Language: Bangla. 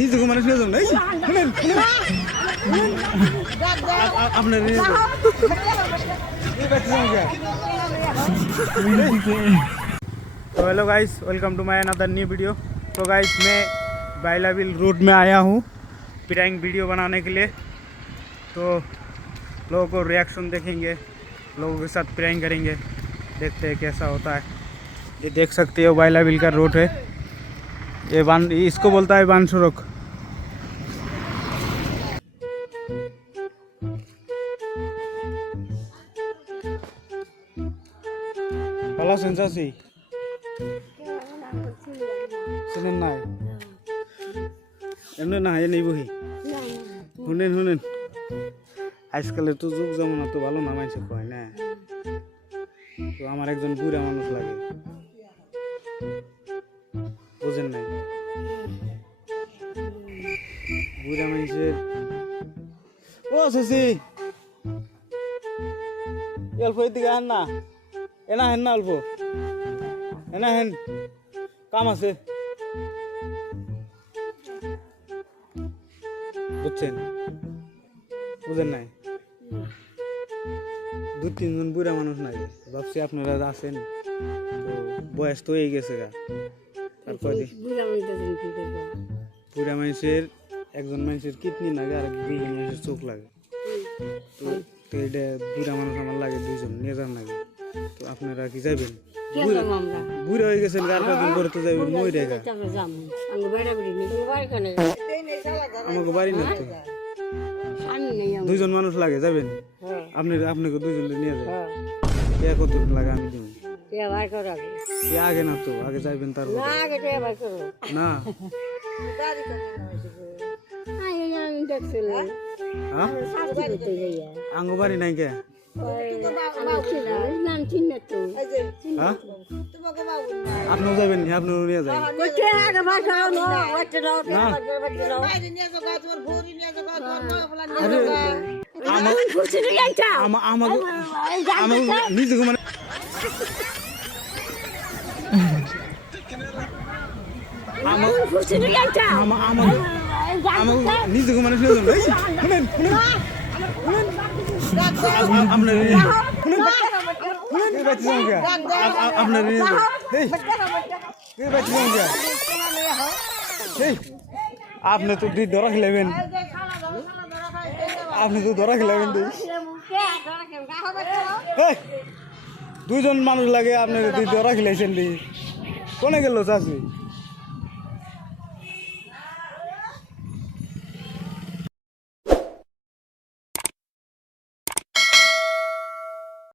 নিজেকে মানুষ নিয়ে যাবেন আপনার तो hello guys, welcome to my another new video. तो गाइस मैं बाइलाविल रोड में आया हूँ प्रैंक वीडियो बनाने के लिए। तो लोगों को रिएक्शन देखेंगे, लोगों के साथ प्रैंक करेंगे, देखते हैं कैसा होता है। ये देख सकते हो बाइलाविल का रोड है, ये इसको बोलता है बानसुरक। ভালো আছেন চাচি? শুনেন নাই এমনি না এ নেই বহি শুনেন শুনেন, আজকালের তো যুগ যেমন তো ভালো না মানুষ কয় না। তো আমার একজন বুড়া মানুষ লাগে, বুঝেন নাই? বুড়া মানুষের ও চাচি অল্প এদিকে আন না, এনা হেন না অল্প এনা হেন, কাম আছে বুঝছেন? বুঝেন নাই? দু তিনজন বুড়া মানুষ নাই, ভাবছি আপনারা আছেন, তো বয়স তো হয়ে গেছে গা। তারপরে বুড়া মানুষের একজন মানুষের কিডনি লাগে আর একজন মানুষের চোখ লাগে। তো এটা বুড়া মানুষ আমার লাগে দুইজন নিয়ে যান লাগে। তো আপনারা কি যাবেন? বুড়া হয়ে গেছেন, আর কদিন পরে তো যাবেন মই রেখা। আমাকে বাড়ি না তো, দুইজন মানুষ লাগে, যাবেন? আপনাকে দুইজন নিয়ে যাবেন, কত লাগে আমি দিব আগে না তো, আগে যাইবেন তারপর না। আঙ্গ বাড়ি নাই কে? আপনিও যাবেন? আপনিও নিয়ে যাবেন? নিজেকে মানে নিজেকে মানুষ নিয়ে যাবেন আপনার আপনি তো দুই ধরা খেলাবেন, আপনি তো ধরা খেলাবেন। দুইজন মানুষ লাগে, আপনার দুই ধরা খেলাইছেন। কোনে গেল চাষি?